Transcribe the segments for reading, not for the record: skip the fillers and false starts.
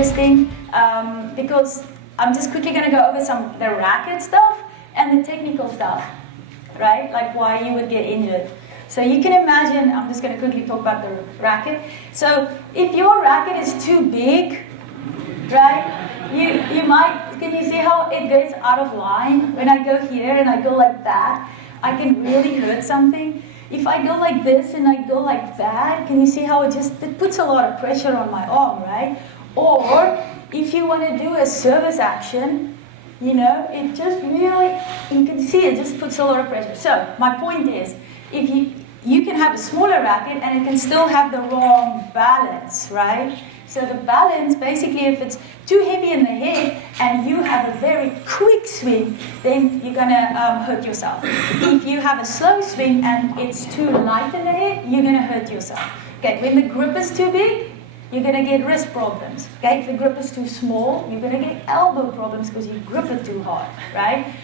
interesting because I'm just quickly going to go over some of the racket stuff and the technical stuff, right? Like why you would get injured. So you can imagine, I'm just going to quickly talk about the racket. So if your racket is too big, right, you might, can you see how it goes out of line? When I go here and I go like that, I can really hurt something. If I go like this and I go like that, can you see how it puts a lot of pressure on my arm, right? Or if you want to do a service action, you know, it just really, you can see it just puts a lot of pressure. So my point is, if you can have a smaller racket and it can still have the wrong balance, right? So the balance, basically, if it's too heavy in the head and you have a very quick swing, then you're gonna hurt yourself. If you have a slow swing and it's too light in the head, you're gonna hurt yourself. Okay, when the grip is too big, you're gonna get wrist problems. Okay, if the grip is too small, you're gonna get elbow problems because you grip it too hard, right?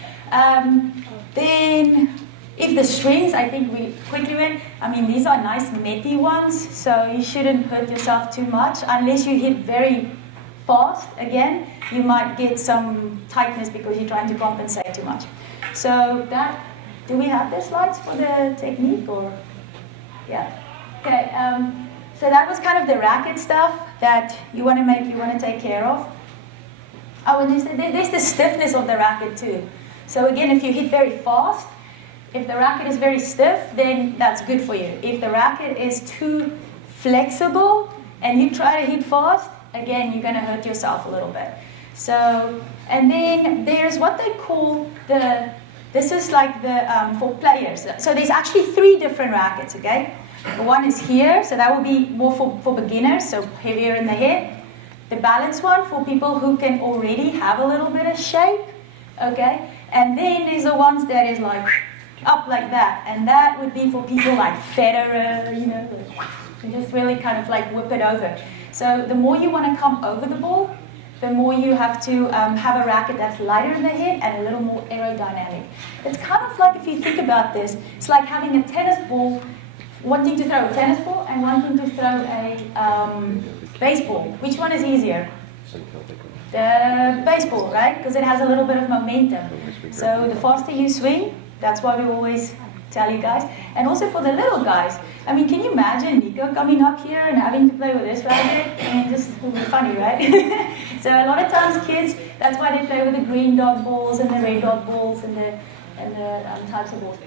Then, if the strings, I think we quickly went, I mean, these are nice meaty ones, so you shouldn't hurt yourself too much unless you hit very fast. Again, you might get some tightness because you're trying to compensate too much. So that, do we have the slides for the technique or? Yeah. Okay, so that was kind of the racket stuff that you want to take care of. Oh, and there's the stiffness of the racket too. So again, if you hit very fast, if the racket is very stiff, then that's good for you. If the racket is too flexible and you try to hit fast, again, you're going to hurt yourself a little bit. So, and then there's what they call this is like for players. So there's actually 3 different rackets, okay? One is here, so that will be more for beginners, so heavier in the head. The balance one for people who can already have a little bit of shape, okay? And then there's the ones that is like up like that, and that would be for people like Federer, you know, who just really kind of like whip it over. So the more you want to come over the ball, the more you have to have a racket that's lighter in the head and a little more aerodynamic. It's kind of like, if you think about this, it's like having a tennis ball, wanting to throw a tennis ball and wanting to throw a baseball. Which one is easier? The baseball, right? Because it has a little bit of momentum. So the faster you swing, that's why we always tell you guys. And also for the little guys. I mean, can you imagine Nico coming up here and having to play with this racket? I mean, just would be funny, right? So a lot of times kids, that's why they play with the green dot balls and the red dot balls and the types of balls.